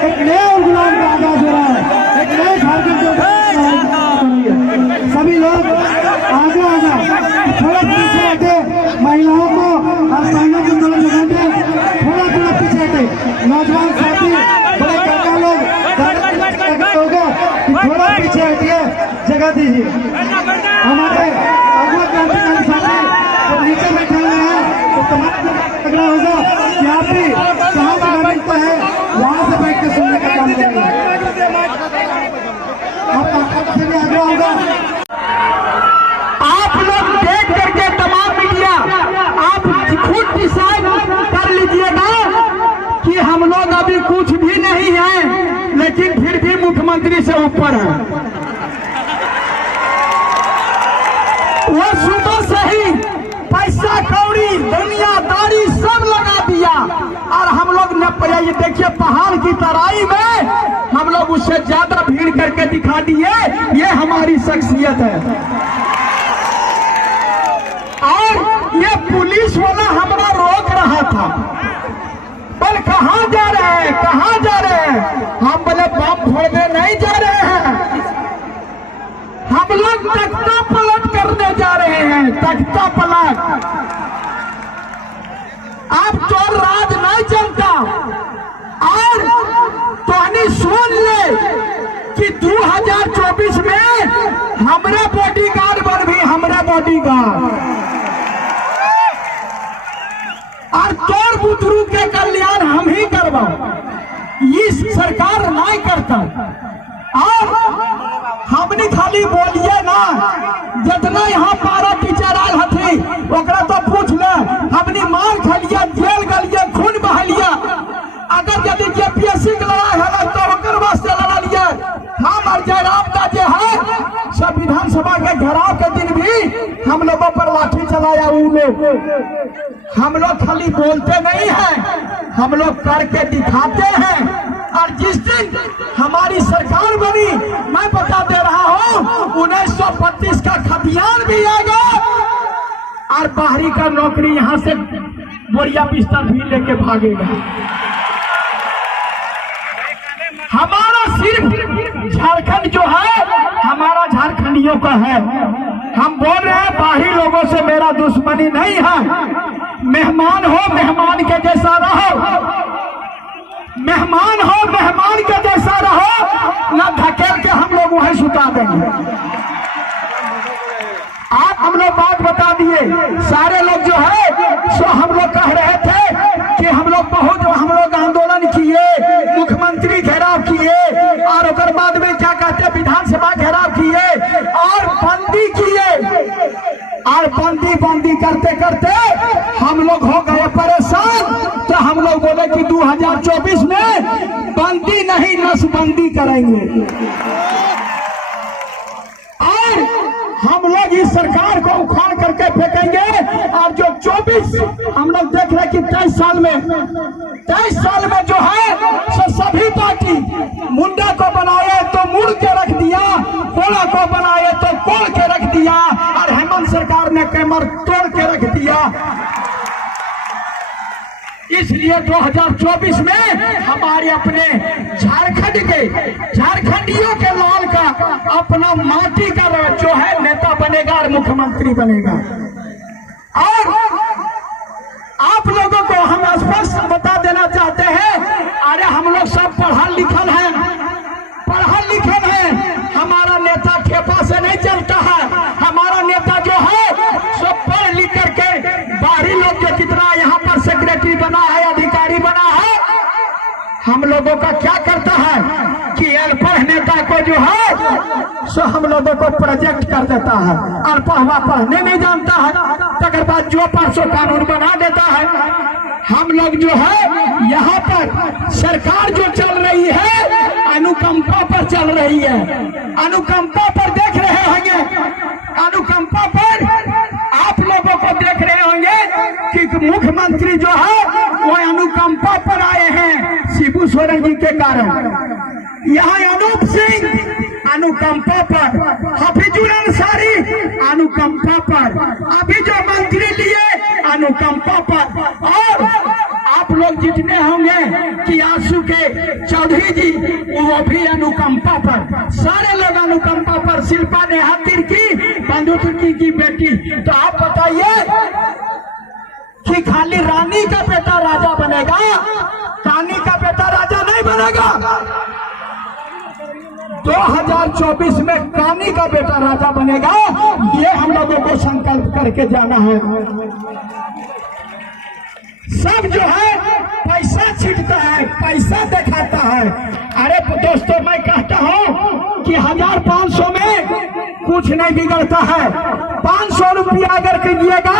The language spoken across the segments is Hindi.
एक नया गुलाम का आगाज हो रहा है, एक नए झारखंड के सभी लोग आगे आ जाए, थोड़ा पीछे हटे, महिलाओं को और महिला के अंदोलन लगाते थोड़ा पीछे हटे, नौजवान साथी बड़े काका लोग थोड़ा पीछे हटिए, जगह दीजिए। हमारे अगुआ क्रांतिकारी साथी जब नीचे बैठे हुए हैं तो तमाम तगड़ा होगा कि आप भी कहाँ से नागरिकता है वहां से बैठ के सुनने का काम करेंगे। आपका से भी आग्रह होगा, आप लोग देख करके तमाम मीडिया आप खुद डिसाइड कर लीजिएगा कि हम लोग अभी कुछ भी नहीं है, लेकिन फिर भी मुख्यमंत्री से ऊपर है। वो सुबह से ही पैसा कौड़ी दुनियादारी सब लगा दिया और हम लोग न ये देखिए पहाड़ की तराई में हम लोग उससे ज्यादा भीड़ करके दिखा दिए। ये हमारी शख्सियत है। और ये पुलिस वाला हमारा रोक रहा था, बोल कहाँ जा रहे हैं, कहाँ जा रहे हैं? हम बोले बम फोड़ने नहीं जा रहे हैं, हम लोग तख्ता पलट करने जा रहे हैं, तख्ता पलट। आप चोर राज नहीं चलता। और तो सुन ले कि 2024 में हमारे बॉडीगार्ड पर भी हमारे बॉडीगार्ड और तोर बुतरू के कल्याण हम ही करवा, इस सरकार नहीं करता। और हमने खाली बोलिए ना, जितना यहाँ 12 टीचर आए हथी ओकरा तो पूछ ले, हमने मार खलिया, जेल गलिया, खून बहलिया। अगर यदि जेपीएससी की लड़ाई है तो ओकर वास्ते लड़ा लिया। हम और जयराम का जो है सब विधानसभा के घेराव के दिन भी हम लोगों पर लाठी चलाया वो लोग। हम लोग खाली बोलते नहीं हैं, हम लोग करके दिखाते हैं। और जिस दिन हमारी सरकार बनी, मैं बता दे रहा हूँ 1925 का खतियान भी आएगा और बाहरी का नौकरी यहाँ से बोरिया बिस्तर भी लेके भागेगा। हमारा सिर्फ झारखंड जो है हमारा झारखंडियों का है। हम बोल रहे हैं बाहरी लोगों से मेरा दुश्मनी नहीं है। मेहमान हो मेहमान के जैसा रहो, मेहमान हो मेहमान के जैसा रहो, ना धकेल के हम लोग वहीं सुता देंगे। आप हम लोग बात बता दिए, सारे लोग जो है सो हम लोग कह रहे थे कि हम लोग आंदोलन किए, मुख्यमंत्री घेराव किए और उसके बाद में क्या कहते विधानसभा घेराव किए और बंदी किए। और बंदी करते करते हम लोग हो गए परेशान। तो हम लोग बोले कि 2024 में बंदी नहीं नसबंदी करेंगे और हम लोग इस सरकार को उखाड़ करके फेंकेंगे। और जो 24 हम लोग देख रहे हैं कि 23 साल में जो है सभी पार्टी मुंडा को बनाए तो मुड़ के रख दिया, कोड़ा को बनाए तो कोड़ के रख दिया और हेमंत सरकार ने कमर तोड़ के रख दिया। इसलिए 2024 में हमारे अपने झारखंडियों के लाल का अपना माटी का जो है नेता बनेगा और मुख्यमंत्री बनेगा। और आप लोगों को हम स्पष्ट बता देना चाहते हैं, अरे हम लोग सब पढ़ल लिखल हैं, हमारा नेता ठेपा से नहीं चलता है। हमारा नेता जो है सब पढ़ लिख करके बाहरी लोग जो कितना यहाँ पर सेक्रेटरी बना है, अधिकारी बना है, हम लोगों का क्या करता है कि अल्पढ़ नेता को जो है सो हम लोगों को प्रोजेक्ट कर देता है। अल्पढ़ पढ़ने नहीं जानता है, तकर बाद जो परसों कानून बना देता है। हम लोग जो है यहाँ पर सरकार जो चल रही है अनुकंपा पर चल रही है, अनुकंपा पर देख रहे होंगे, अनुकंपा पर आप लोगों को देख रहे होंगे कि मुख्यमंत्री जो है वो अनुकंपा पर आए हैं शिबू सोरेन जी के कारण। यहाँ अनूप सिंह अनुकंपा पर, हफीजुल अंसारी अनुकंपा पर, अभी जो मंत्री लिए अनुकंपा पर। और आप लोग जितने होंगे कि आंसू के चौधरी जी वो भी अनुकंपा पर, सारे लोग अनुकंपा पर। शिल्पा नेहा तिर्की, बंधु तिर्की की बेटी। तो आप बताइए कि खाली रानी का बेटा राजा बनेगा, रानी का बेटा राजा नहीं बनेगा। 2024 में कानी का बेटा राजा बनेगा, ये हम लोगों को संकल्प करके जाना है। सब जो है पैसा छींटता है, पैसा दिखाता है। अरे दोस्तों, मैं कहता हूँ कि 1500 में कुछ नहीं बिगड़ता है। 500 रुपया अगर कीजिएगा,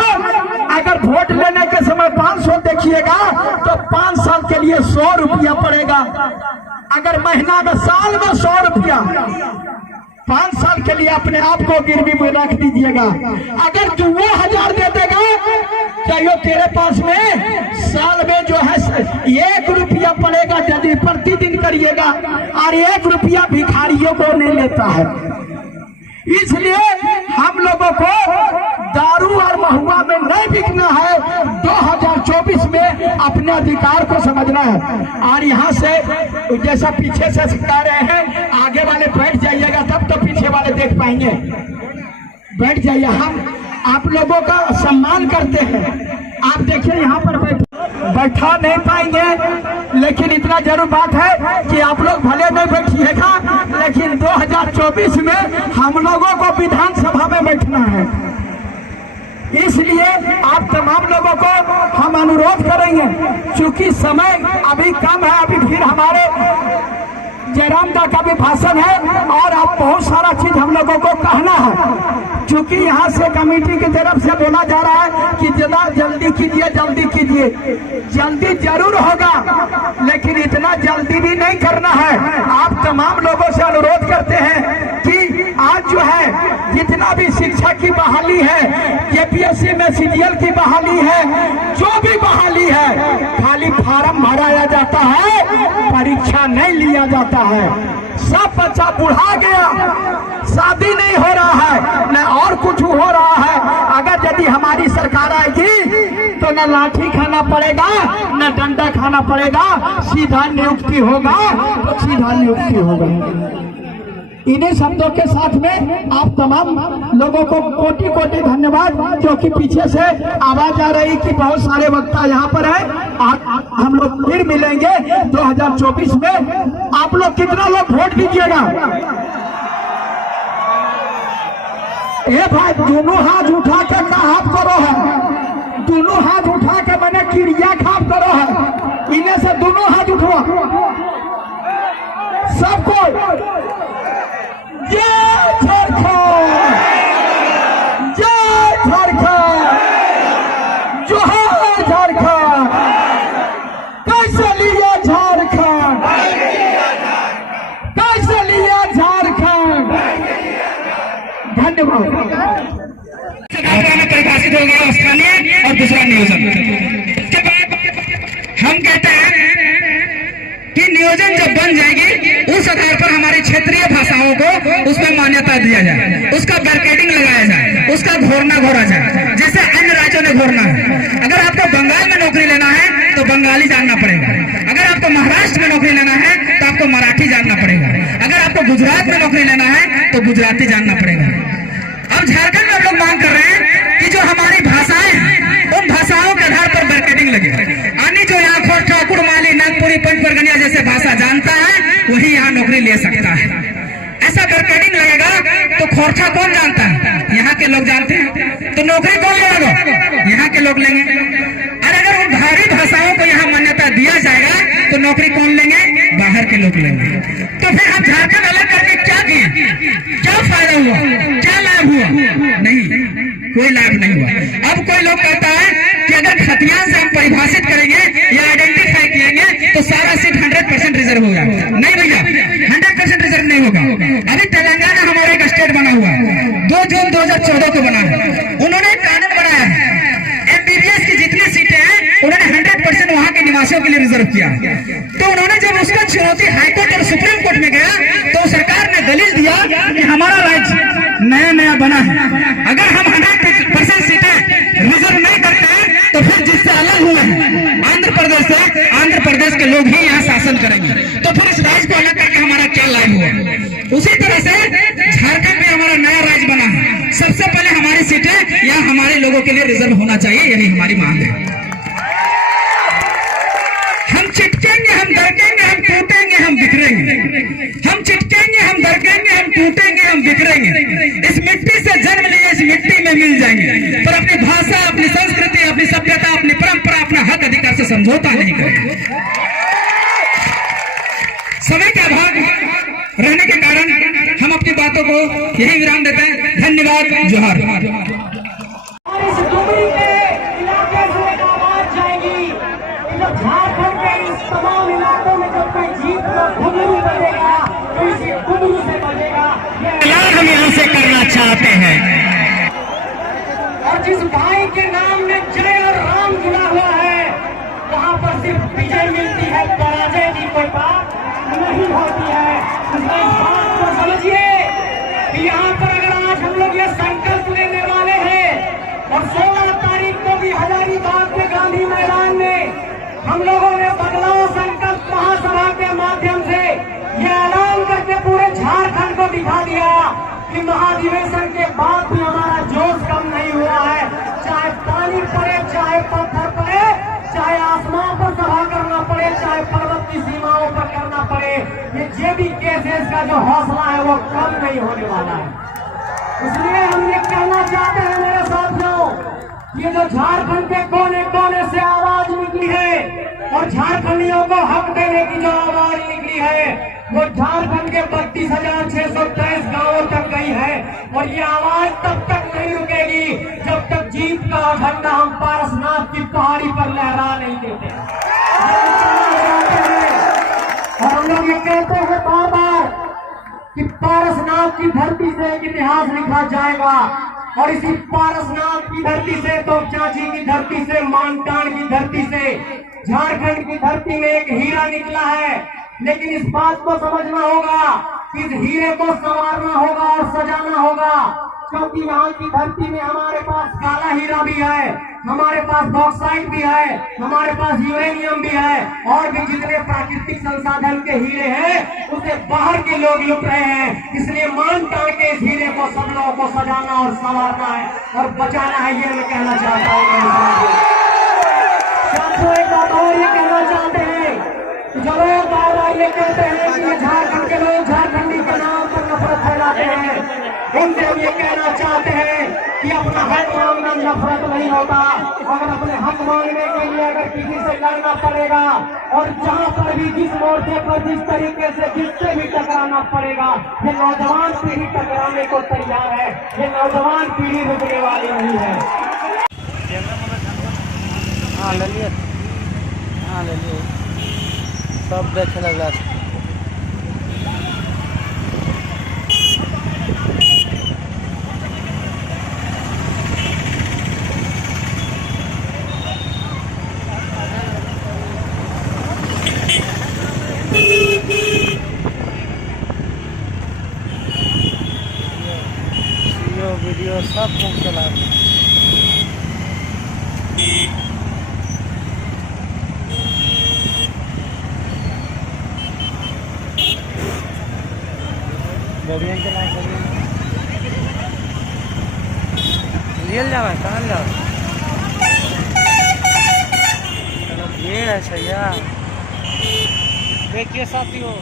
अगर वोट लेने के समय 500 देखिएगा तो 5 साल के लिए 100 रुपया पड़ेगा। अगर महीना में, साल में 100 रुपया, 5 साल के लिए अपने आप को गिरवी में रख दीजिएगा। अगर तू वो 1000 दे देगा, चाहिए तेरे पास में साल में जो है 1 रुपया पड़ेगा यदि प्रतिदिन करिएगा, और 1 रुपया भिखारियों को नहीं लेता है। इसलिए हम लोगों को दारू और महुआ में नहीं बिकना है। 2024 में अपने अधिकार को समझना है। और यहाँ से जैसा पीछे से सिखा रहे हैं, आगे वाले बैठ जाइएगा तब तो पीछे वाले देख पाएंगे। बैठ जाइए, हम आप लोगों का सम्मान करते हैं। आप देखिए यहाँ पर बैठा नहीं पाएंगे, लेकिन इतना जरूर बात है कि आप लोग भले नहीं बैठिएगा, लेकिन 2024 में हम लोगों को विधानसभा में बैठना है। इसलिए आप तमाम लोगों को हम अनुरोध करेंगे, चूंकि समय अभी कम है, अभी फिर हमारे जयराम दा का भी भाषण है और अब बहुत सारा चीज हम लोगों को कहना है। चूंकि यहाँ से कमेटी की तरफ से बोला जा रहा है कि जरा जल्दी कीजिए, जल्दी कीजिए। जल्दी जरूर होगा, लेकिन इतना जल्दी भी नहीं करना है। आप तमाम लोगों से अनुरोध करते हैं कि आज जो है जितना भी शिक्षा की बहाली है, KPSC में CGL की बहाली है, जो भी बहाली है, खाली फार्म भराया जाता है, परीक्षा नहीं लिया जाता है। सब बच्चा बुढ़ा गया, शादी नहीं हो रहा है, न और कुछ हो रहा है। अगर यदि हमारी सरकार आएगी तो न लाठी खाना पड़ेगा, न डंडा खाना पड़ेगा, सीधा नियुक्ति होगा, तो सीधा नियुक्ति होगा। इन्हीं शब्दों के साथ में आप तमाम लोगों को कोटि कोटि धन्यवाद, क्योंकि पीछे से आवाज आ रही कि बहुत सारे वक्ता यहाँ पर है। हम लोग फिर मिलेंगे 2024 में। आप लोग कितना लोग वोट दीजिएगा? ए भाई, दोनों हाथ उठा के हाथ करो है, दोनों हाथ उठा के मैंने क्रिया खाप करो है। इन्हें से दोनों हाथ उठवा सबको। जय झारखंड, जय झारखंड, जोहार झारखंड। कैसे लिया झारखंड, कैसे लिया झारखंड। धन्यवाद। परिभाषित हो गया स्थानीय और दूसरा नियोजन। इसके बाद हम कहते हैं कि नियोजन जब बन जाएगी, उस आधार पर हमारी क्षेत्रीय भाषाओं को उसमें मान्यता दिया जाए, उसका बैरिकेडिंग लगाया जाए, उसका घोरना घोरा जाए, जैसे अन्य राज्यों ने घोरना है। अगर आपको बंगाल में नौकरी लेना है तो बंगाली जानना पड़ेगा, अगर आपको महाराष्ट्र में नौकरी लेना है तो आपको मराठी जानना पड़ेगा, अगर आपको गुजरात में नौकरी लेना है तो गुजराती जानना पड़ेगा। अब झारखंड में लोग मांग कर रहे हैं कि जो हमारी भाषाएं हैं, उन भाषाओं के आधार पर बैरिकेडिंग लगे, यानी जो यहाँ खोर ठाकुर माली नागपुरी पंचपरगनिया जैसे भाषा जानता है वही यहाँ नौकरी ले सकता है। ऐसा बैरिकेडिंग लगेगा तो खोरछा कौन जानता है? यहाँ के लोग जानते हैं, तो नौकरी कौन लेगा? यहाँ के लोग लेंगे। और अगर उन भारी भाषाओं को यहाँ मान्यता दिया जाएगा तो नौकरी कौन लेंगे? बाहर के लोग लेंगे। तो फिर हम झारखंड अलग करके क्या किए? क्या फायदा हुआ, क्या लाभ हुआ? नहीं, कोई लाभ नहीं हुआ। अब कोई लोग कहता है कि अगर खतियान से हम परिभाषित करेंगे या आइडेंटिफाई किएंगे तो सारा सीट 100% रिजर्व होगा। नहीं भैया, 100% रिजर्व नहीं होगा। अभी तेलंगाना हमारा एक स्टेट बना हुआ है, 2 जून 2014 को बना है। उन्होंने एक कानून बनाया है, MBBS की जितनी सीटें हैं उन्होंने 100% वहां के निवासियों के लिए रिजर्व किया। तो उन्होंने जब उसका चुनौती हाईकोर्ट और सुप्रीम कोर्ट में गया तो सरकार ने दलील दिया कि हमारा राज्य नया नया बना है, अगर हम 100% सीटें रिजर्व नहीं करते हैं तो फिर जिससे अलग हुए हैं आंध्र प्रदेश से के लोग ही यहाँ शासन करेंगे, तो फिर इस राज्य को अलग करके हमारा क्या लाभ हुआ। उसी तरह से झारखंड में हमारा नया राज्य बना है, सबसे पहले हमारी सीटें यहाँ हमारे लोगों के लिए रिजर्व होना चाहिए, यही हमारी मांग है। हम चिटकेंगे, हम दरकेंगे, हम टूटेंगे, हम बिखरेंगे। हम चिटकेंगे, हम दरकेंगे, हम टूटेंगे, हम बिखरेंगे। इस मिट्टी से जन्म लिए इस मिट्टी में मिल जाएंगे, पर अपनी भाषा, अपनी संस्कृति, अपनी सभ्यता, अपनी परंपरा, अपना हक अधिकार से समझौता नहीं करेंगे। समय का अभाव रहने के कारण हम अपनी बातों को यही विराम देते हैं। धन्यवाद, जोहार। और इस डुमरी के इलाके से एक आवाज जाएगी कि जब झारखंड के इस तमाम इलाकों में जब कोई जीत का घुंघरू बजेगा तो इसी घुंघरू से बजेगा। ये ऐलान हम यहाँ से करना चाहते हैं। और जिस भाई के नाम में जय और राम जुड़ा हुआ है, वहाँ पर सिर्फ विजय मिलती है, पराजय की कोई बात नहीं होती है। इसलिए इस बात को समझिए कि यहाँ पर अगर आज हम लोग ये संकल्प लेने वाले हैं और 16 तारीख को भी हजारीबाग के गांधी मैदान में हम लोगों ने बदलाव संकल्प महासभा के माध्यम से ये ऐलान करके पूरे झारखंड को दिखा दिया कि महाधिवेशन के बाद भी हमारा जोश कम नहीं हुआ है। चाहे पानी पड़े, चाहे पत्थर पड़े, चाहे आसमान पर सभा करना पड़े, चाहे पर्वत की सीमाओं पर करना पड़े, ये जेबी केसेस का जो हौसला है वो कम नहीं होने वाला है। इसलिए हम ये कहना चाहते हैं मेरे साथियों, ये जो झारखंड के कोने कोने से आवाज निकली है और झारखंडियों को हक देने की जो आवाज निकली है वो झारखंड के 32,623 गांवों तक गई है। और ये आवाज तब तक नहीं रुकेगी जब तक जीत का झंडा हम पारसनाथ की पहाड़ी पर लहरा नहीं देते। और हम लोग ये कहते हैं बार बार कि पारसनाथ की धरती से एक इतिहास लिखा जाएगा, और इसी पारसनाथ की धरती से, तोपचांची की धरती से, मानकान की धरती से, झारखंड की धरती में एक हीरा निकला है। लेकिन इस बात को समझना होगा कि इस हीरे को संवारना होगा और सजाना होगा, क्योंकि यहाँ की धरती में हमारे पास काला हीरा भी है, हमारे पास बॉक्साइट भी है, हमारे पास यूरेनियम भी है, और भी जितने प्राकृतिक संसाधन के हीरे हैं उसे बाहर के लोग लुट रहे हैं। इसलिए मान तान के इस हीरे को सब लोगों को सजाना और संवारना है और बचाना है, ये मैं कहना चाहता हूँ। साथियों, एक बात और ये कहना चाहते हैं कि जो लोग बार बार ये कहते हैं कि झारखंड के लोग झारखंडी के नाम पर नफरत फैलाते हैं, उनसे हम ये कहना चाहते हैं कि अपना हक मांगना नफरत नहीं होता। अगर अपने हक मांगने के लिए अगर किसी से लड़ना पड़ेगा और जहाँ पर भी जिस मोर्चे पर जिस तरीके से जिससे भी टकराना पड़ेगा, ये नौजवान पीढ़ी टकराने को तैयार है, ये नौजवान पीढ़ी रुकने वाली नहीं है। हाँ ले लिए, हाँ ले लिए, सब देखे लगा। वीडियो सब खूब चला रहे हैं। बढ़िया चला, रियल जावा, कहाँ जाओ? चलो भीड़ है सैया, देखिए साथियों।